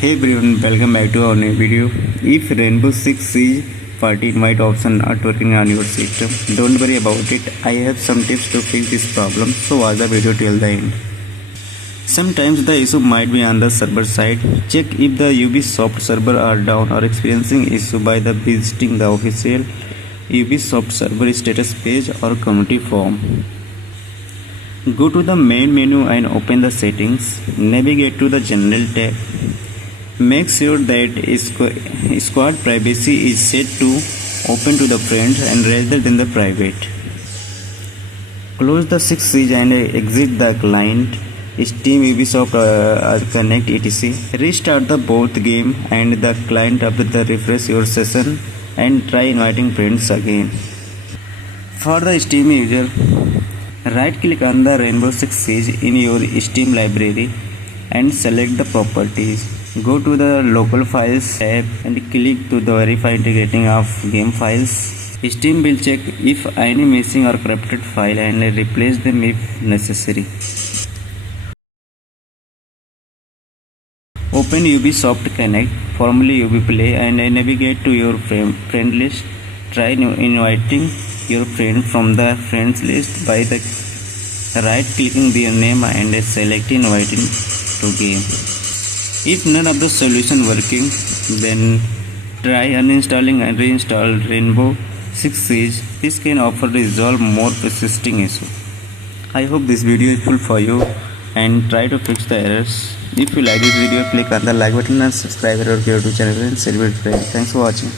Hey everyone, welcome back to our new video. If Rainbow Six Siege party invite option not working on your system, don't worry about it. I have some tips to fix this problem, so watch the video till the end. Sometimes the issue might be on the server side. Check if the Ubisoft server are down or experiencing issue by visiting the official Ubisoft server status page or community forum. Go to the main menu and open the settings. Navigate to the general tab. Make sure that squad privacy is set to open to the friends and rather than the private. Close the 6 Siege and exit the client. Steam, Ubisoft, Connect, etc. Restart the both game and the client after the refresh your session and try inviting friends again. For the Steam user, right click on the Rainbow Six Siege in your Steam library and select the properties. Go to the local files tab and click to the verify integrating of game files. Steam will check if any missing or corrupted file and replace them if necessary. Open Ubisoft Connect, formerly Ubiplay, and navigate to your friend list. Try inviting your friend from the friends list by the right clicking their name and selecting inviting to game. If none of the solution working, then try uninstalling and reinstall Rainbow Six Siege. This can offer resolve more persisting issue. I hope this video is useful for you and try to fix the errors. If you like this video, click on the like button and subscribe to our YouTube channel and share with friends. Thanks for watching.